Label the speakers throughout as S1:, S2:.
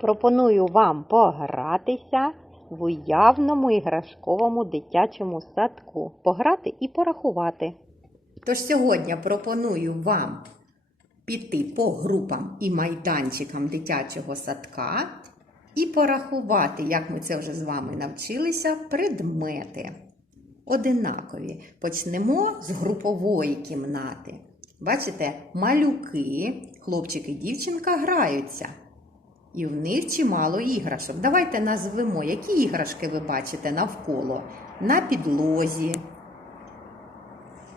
S1: пропоную вам погратися в уявному іграшковому дитячому садку. Пограти і порахувати.
S2: Тож сьогодні пропоную вам піти по групам і майданчикам дитячого садка і порахувати, як ми це вже з вами навчилися, предмети одинакові. Почнемо з групової кімнати. Бачите, малюки, хлопчик і дівчинка граються. І в них чимало іграшок. Давайте назвемо, які іграшки ви бачите навколо. На підлозі,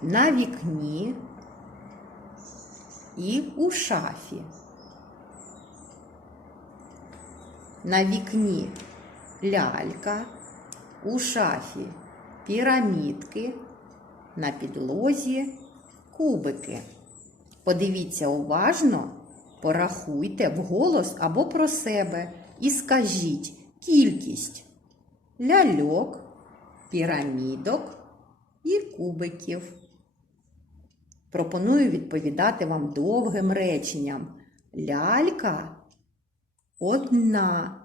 S2: на вікні і у шафі. На вікні лялька, у шафі пірамідки, на підлозі кубики. Подивіться уважно, порахуйте вголос або про себе і скажіть кількість ляльок, пірамідок і кубиків. Пропоную відповідати вам довгим реченням. Лялька одна.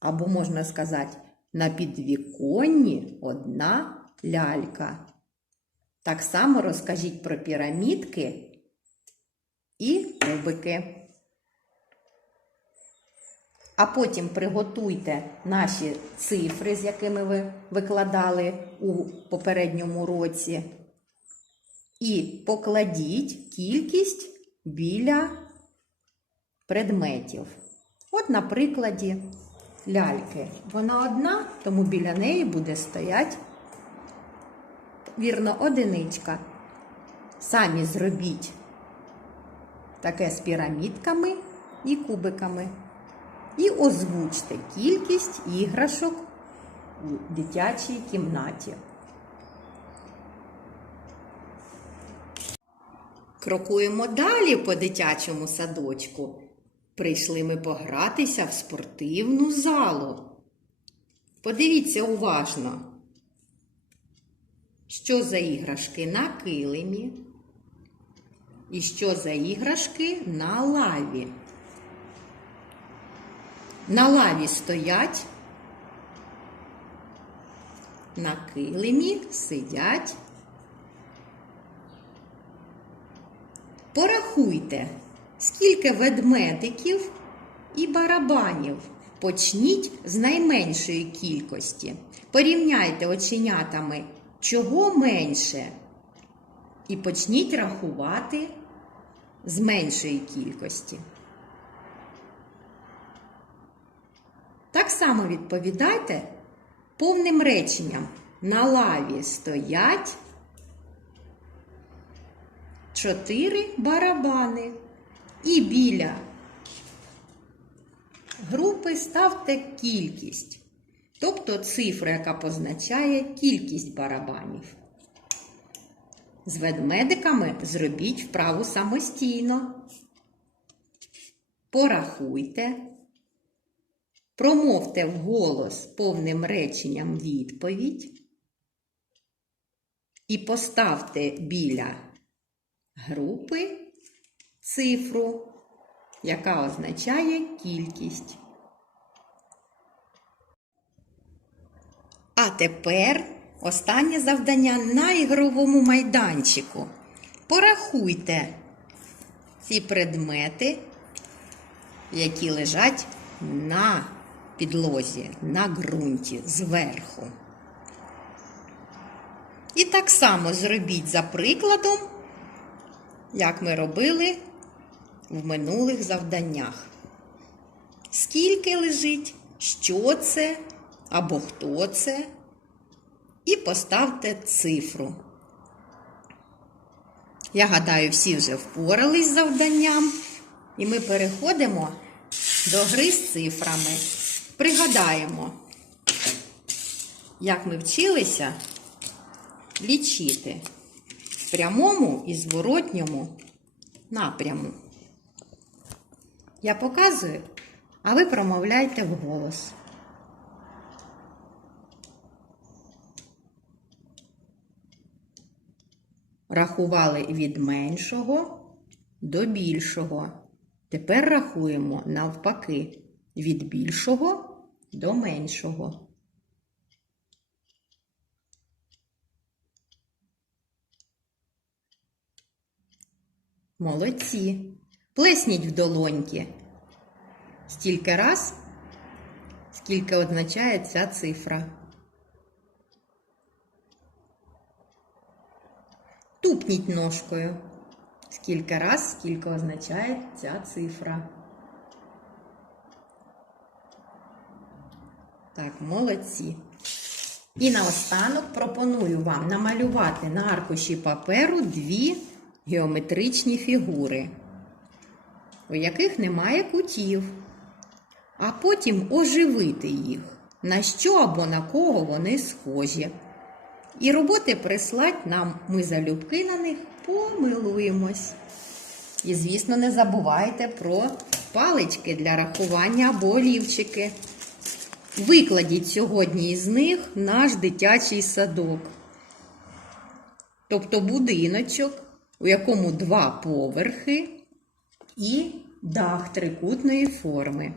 S2: Або можна сказати, на підвіконні одна лялька. Так само розкажіть про пірамідки і кубики. А потім приготуйте наші цифри, з якими ви викладали у попередньому році. І покладіть кількість біля предметів. От на прикладі ляльки. Вона одна, тому біля неї буде стояти, вірно, одиничка. Самі зробіть таке з пірамідками і кубиками. І озвучте кількість іграшок у дитячій кімнаті. Крокуємо далі по дитячому садочку. Прийшли ми погратися в спортивну залу. Подивіться уважно, що за іграшки на килимі і що за іграшки на лаві. На лаві стоять, на килимі сидять. Порахуйте, скільки ведмедиків і барабанів. Почніть з найменшої кількості. Порівняйте оченятами, чого менше. І почніть рахувати з меншої кількості. Так само відповідайте повним реченням. На лаві стоять чотири барабани. І біля групи ставте кількість, тобто цифру, яка позначає кількість барабанів. З ведмедиками зробіть вправу самостійно. Порахуйте, промовте вголос повним реченням відповідь і поставте біля групи цифру, яка означає кількість. А тепер останнє завдання на ігровому майданчику. Порахуйте ці предмети, які лежать на підлозі, на ґрунті зверху. І так само зробіть за прикладом, як ми робили в минулих завданнях. Скільки лежить, що це або хто це, поставте цифру. Я гадаю, всі вже впорались з завданням, і ми переходимо до гри з цифрами. Пригадаємо, як ми вчилися лічити в прямому і зворотньому напряму. Я показую, а ви промовляйте вголос. Рахували від меншого до більшого. Тепер рахуємо навпаки від більшого до меншого. Молодці. Плесніть в долоньки. Стільки раз, скільки означає ця цифра. Тупніть ножкою. Скільки раз, скільки означає ця цифра. Так, молодці. І наостанок пропоную вам намалювати на аркуші паперу дві геометричні фігури, у яких немає кутів, а потім оживити їх, на що або на кого вони схожі. І роботи прислать нам, ми залюбки на них помилуємось. І, звісно, не забувайте про палички для рахування або олівчики. Викладіть сьогодні із них наш дитячий садок. Тобто будиночок, у якому два поверхи і дах трикутної форми.